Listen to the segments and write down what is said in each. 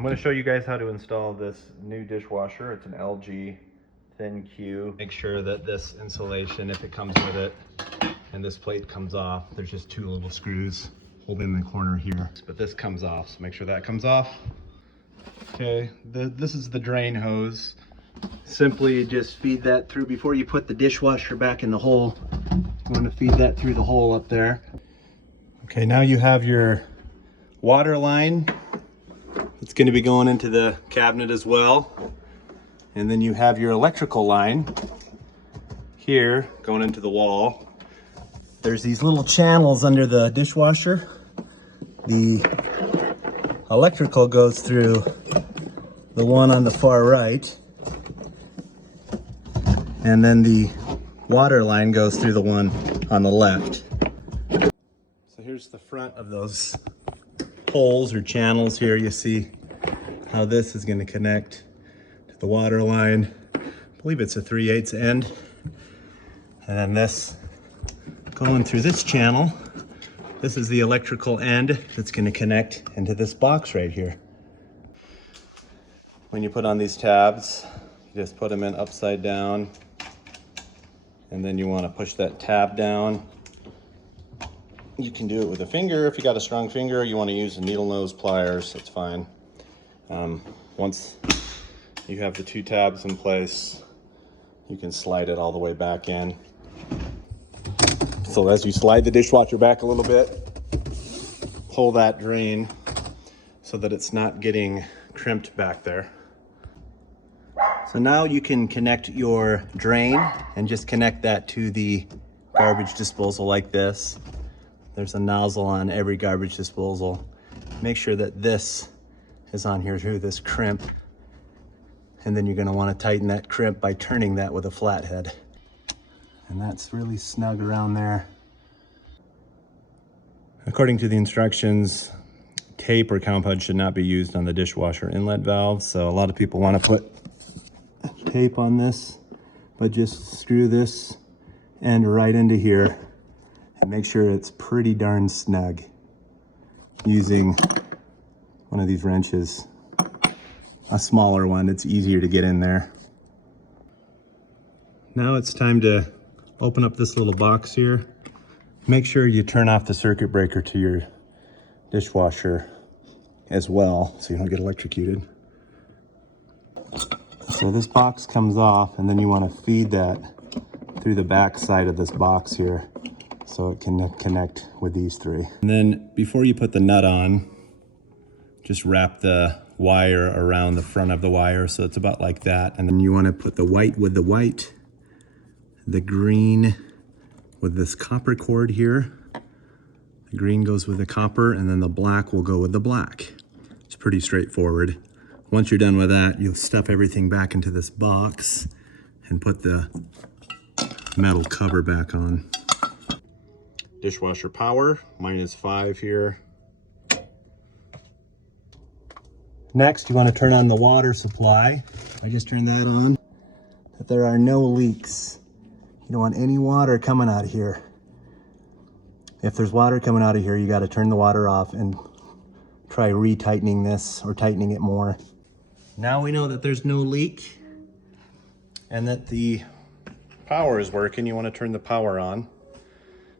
I'm going to show you guys how to install this new dishwasher. It's an LG ThinQ. Make sure that this insulation, if it comes with it, and this plate comes off, there's just two little screws holding the corner here. But this comes off, so make sure that comes off. Okay, this is the drain hose. Simply just feed that through before you put the dishwasher back in the hole. You want to feed that through the hole up there. Okay, now you have your water line. It's going to be going into the cabinet as well. And then you have your electrical line here going into the wall. There's these little channels under the dishwasher. The electrical goes through the one on the far right. And then the water line goes through the one on the left. So here's the front of those holes or channels here. You see how this is going to connect to the water line. I believe it's a 3/8 end. And then this going through this channel. This is the electrical end that's going to connect into this box right here. When you put on these tabs, you just put them in upside down. And then you want to push that tab down. You can do it with a finger. If you got a strong finger, you want to use a needle nose pliers, that's fine. Once you have the two tabs in place, you can slide it all the way back in. So as you slide the dishwasher back a little bit, pull that drain so that it's not getting crimped back there. So now you can connect your drain and just connect that to the garbage disposal like this. There's a nozzle on every garbage disposal. Make sure that this is on here too, this crimp. And then you're gonna wanna tighten that crimp by turning that with a flathead. And that's really snug around there. According to the instructions, tape or compound should not be used on the dishwasher inlet valve. So a lot of people wanna put tape on this, but just screw this end right into here and make sure it's pretty darn snug using one of these wrenches. A smaller one, it's easier to get in there. Now it's time to open up this little box here. Make sure you turn off the circuit breaker to your dishwasher as well so you don't get electrocuted. So this box comes off, and then you want to feed that through the back side of this box here so it can connect with these three. And then before you put the nut on, just wrap the wire around the front of the wire so it's about like that. And then you want to put the white with the white, the green with this copper cord here. The green goes with the copper, and then the black will go with the black. It's pretty straightforward. Once you're done with that, you'll stuff everything back into this box and put the metal cover back on. Dishwasher power, -5 here. Next, you want to turn on the water supply. I just turned that on. That there are no leaks. You don't want any water coming out of here. If there's water coming out of here, you got to turn the water off and try retightening this or tightening it more. Now we know that there's no leak and that the power is working. You want to turn the power on.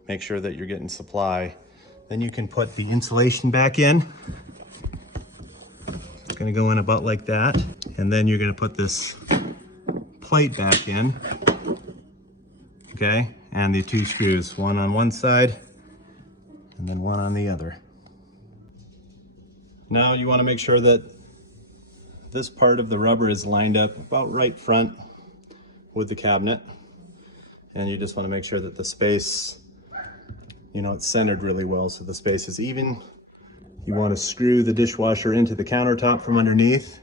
Make sure that you're getting supply. Then you can put the insulation back in. It's going to go in about like that. And then you're going to put this plate back in. Okay, and the two screws, one on one side and then one on the other. Now you want to make sure that this part of the rubber is lined up about right front with the cabinet. And you just want to make sure that the space, you know, it's centered really well so the space is even. You want to screw the dishwasher into the countertop from underneath,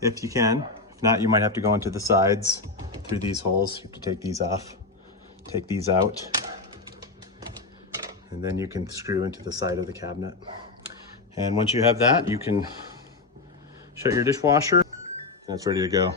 if you can. If not, you might have to go into the sides through these holes. You have to take these off, take these out, and then you can screw into the side of the cabinet. And once you have that, you can shut your dishwasher and it's ready to go.